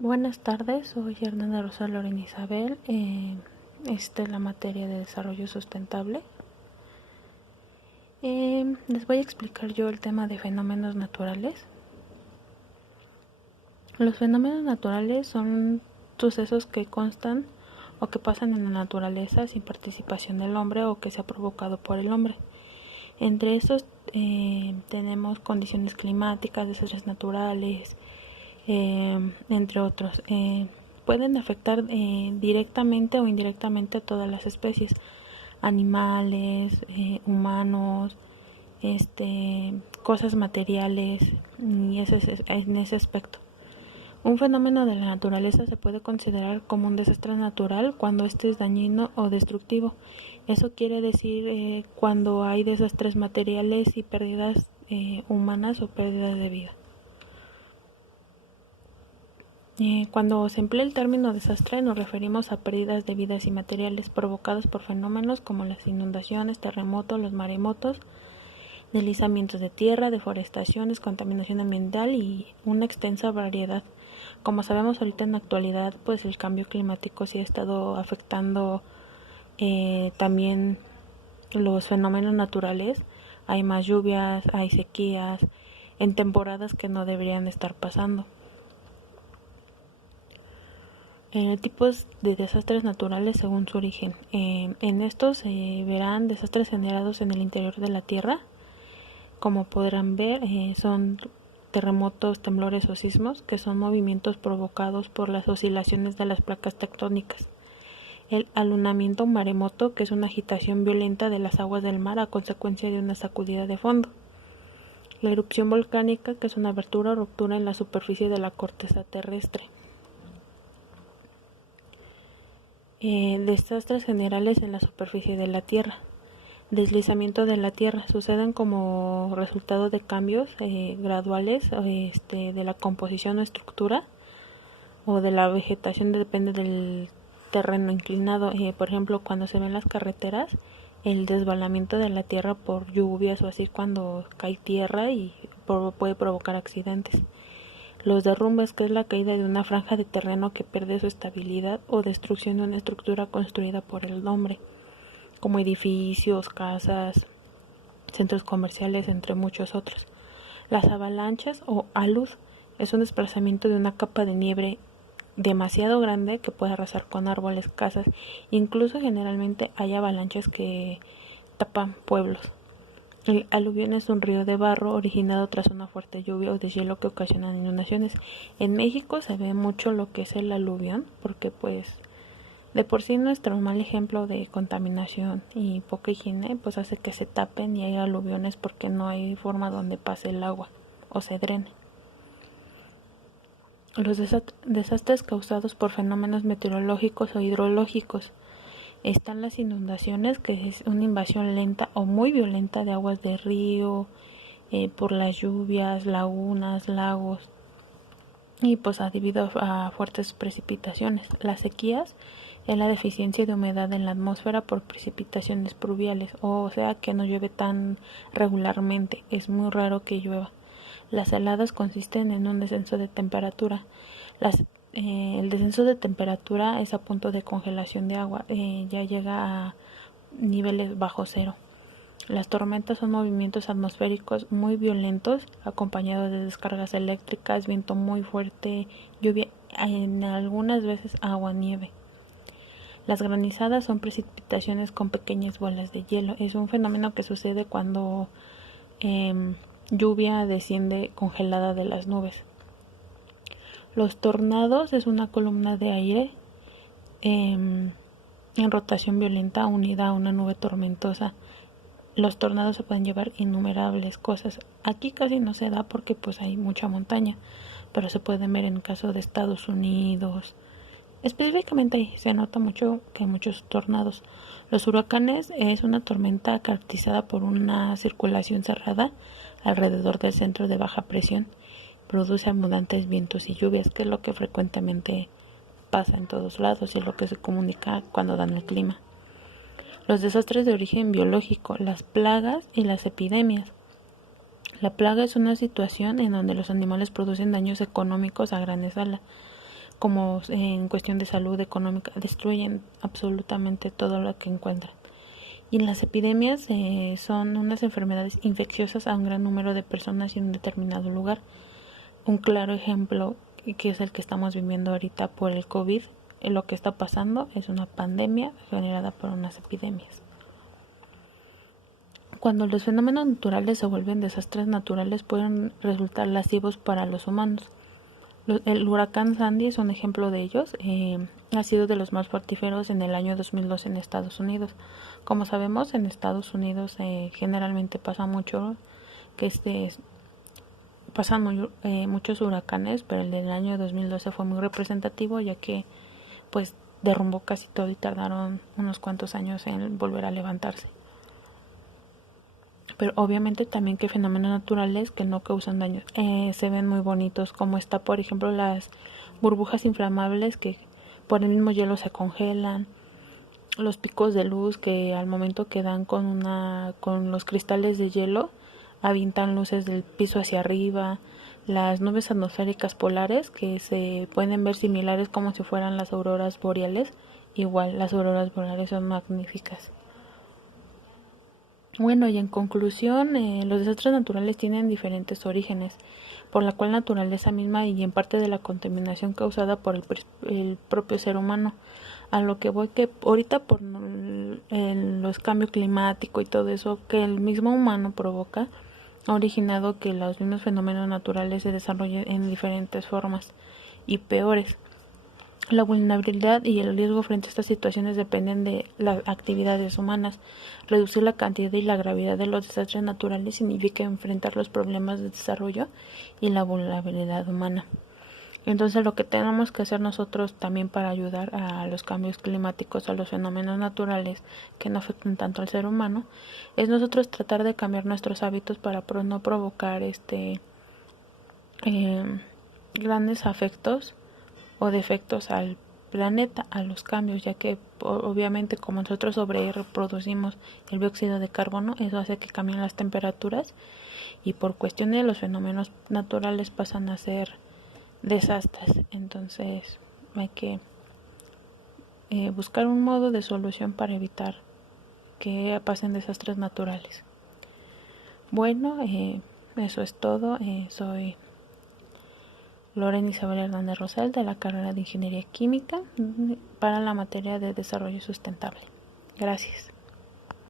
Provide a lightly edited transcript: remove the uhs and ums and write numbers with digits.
Buenas tardes, soy Hernanda Rosa Lorena Isabel. Esta es la materia de desarrollo sustentable. Les voy a explicar yo el tema de fenómenos naturales. Los fenómenos naturales son sucesos que constan o que pasan en la naturaleza sin participación del hombre o que se ha provocado por el hombre. Entre estos tenemos condiciones climáticas, desastres naturales, entre otros. Pueden afectar directamente o indirectamente a todas las especies, animales, humanos, cosas materiales, y en ese aspecto. Un fenómeno de la naturaleza se puede considerar como un desastre natural cuando este es dañino o destructivo. Eso quiere decir cuando hay desastres materiales y pérdidas humanas o pérdidas de vida. Cuando se emplea el término desastre nos referimos a pérdidas de vidas y materiales provocadas por fenómenos como las inundaciones, terremotos, los maremotos, deslizamientos de tierra, deforestaciones, contaminación ambiental y una extensa variedad. Como sabemos ahorita en la actualidad, pues el cambio climático sí ha estado afectando también los fenómenos naturales. Hay más lluvias, hay sequías, en temporadas que no deberían estar pasando. Tipos de desastres naturales según su origen. En estos se verán desastres generados en el interior de la Tierra. Como podrán ver, son terremotos, temblores o sismos, que son movimientos provocados por las oscilaciones de las placas tectónicas. El alunamiento maremoto, que es una agitación violenta de las aguas del mar a consecuencia de una sacudida de fondo. La erupción volcánica, que es una abertura o ruptura en la superficie de la corteza terrestre. Desastres generales en la superficie de la Tierra. Deslizamiento de la Tierra suceden como resultado de cambios graduales de la composición o estructura o de la vegetación, depende del terreno inclinado. Por ejemplo, cuando se ven las carreteras, el desbalamiento de la tierra por lluvias o así, cuando cae tierra y puede provocar accidentes. Los derrumbes, que es la caída de una franja de terreno que pierde su estabilidad o destrucción de una estructura construida por el hombre, como edificios, casas, centros comerciales, entre muchos otros. Las avalanchas o alus es un desplazamiento de una capa de nieve demasiado grande que puede arrasar con árboles, casas, incluso generalmente hay avalanchas que tapan pueblos. El aluvión es un río de barro originado tras una fuerte lluvia o deshielo que ocasionan inundaciones. En México se ve mucho lo que es el aluvión, porque pues de por sí nuestro mal ejemplo de contaminación y poca higiene pues hace que se tapen y hay aluviones porque no hay forma donde pase el agua o se drene. Los desastres causados por fenómenos meteorológicos o hidrológicos. Están las inundaciones, que es una invasión lenta o muy violenta de aguas de río, por las lluvias, lagunas, lagos, y pues debido a fuertes precipitaciones. Las sequías es la deficiencia de humedad en la atmósfera por precipitaciones pluviales, o sea que no llueve tan regularmente, es muy raro que llueva. Las heladas consisten en un descenso de temperatura. El descenso de temperatura es a punto de congelación de agua, ya llega a niveles bajo cero. Las tormentas son movimientos atmosféricos muy violentos, acompañados de descargas eléctricas, viento muy fuerte, lluvia, en algunas veces agua, nieve. Las granizadas son precipitaciones con pequeñas bolas de hielo. Es un fenómeno que sucede cuando lluvia desciende congelada de las nubes. Los tornados es una columna de aire en rotación violenta unida a una nube tormentosa. Los tornados se pueden llevar innumerables cosas. Aquí casi no se da porque pues hay mucha montaña, pero se pueden ver en el caso de Estados Unidos. Específicamente ahí se nota mucho que hay muchos tornados. Los huracanes es una tormenta caracterizada por una circulación cerrada alrededor del centro de baja presión. Produce abundantes vientos y lluvias, que es lo que frecuentemente pasa en todos lados y es lo que se comunica cuando dan el clima. Los desastres de origen biológico, las plagas y las epidemias. La plaga es una situación en donde los animales producen daños económicos a gran escala. como en cuestión de salud económica, destruyen absolutamente todo lo que encuentran. Y las epidemias son unas enfermedades infecciosas a un gran número de personas en un determinado lugar. Un claro ejemplo, que es el que estamos viviendo ahorita por el COVID, lo que está pasando es una pandemia generada por unas epidemias. Cuando los fenómenos naturales se vuelven desastres naturales, pueden resultar lascivos para los humanos. El huracán Sandy es un ejemplo de ellos. Ha sido de los más mortíferos en el año 2002 en Estados Unidos. Como sabemos, en Estados Unidos generalmente pasa mucho que pasan muchos huracanes, pero el del año 2012 fue muy representativo, ya que pues derrumbó casi todo y tardaron unos cuantos años en volver a levantarse. Pero obviamente también que fenómenos naturales que no causan daños se ven muy bonitos, como está por ejemplo las burbujas inflamables que por el mismo hielo se congelan, los picos de luz que al momento que dan con los cristales de hielo avientan luces del piso hacia arriba, las nubes atmosféricas polares que se pueden ver similares como si fueran las auroras boreales. Igual las auroras boreales son magníficas. Bueno, y en conclusión, los desastres naturales tienen diferentes orígenes, por la cual naturaleza misma y en parte de la contaminación causada por el propio ser humano. A lo que voy que ahorita por los cambios climáticos y todo eso que el mismo humano provoca, ha originado que los mismos fenómenos naturales se desarrollen en diferentes formas y peores. La vulnerabilidad y el riesgo frente a estas situaciones dependen de las actividades humanas. Reducir la cantidad y la gravedad de los desastres naturales significa enfrentar los problemas de desarrollo y la vulnerabilidad humana. Entonces lo que tenemos que hacer nosotros también para ayudar a los cambios climáticos, a los fenómenos naturales que no afecten tanto al ser humano, es nosotros tratar de cambiar nuestros hábitos para no provocar grandes afectos o defectos al planeta, a los cambios, ya que obviamente como nosotros sobreproducimos el dióxido de carbono, eso hace que cambien las temperaturas y por cuestión de los fenómenos naturales pasan a ser desastres. Entonces hay que buscar un modo de solución para evitar que pasen desastres naturales. Bueno, eso es todo. Soy Lorena Isabel Hernández Rosell, de la carrera de Ingeniería Química para la materia de Desarrollo Sustentable. Gracias.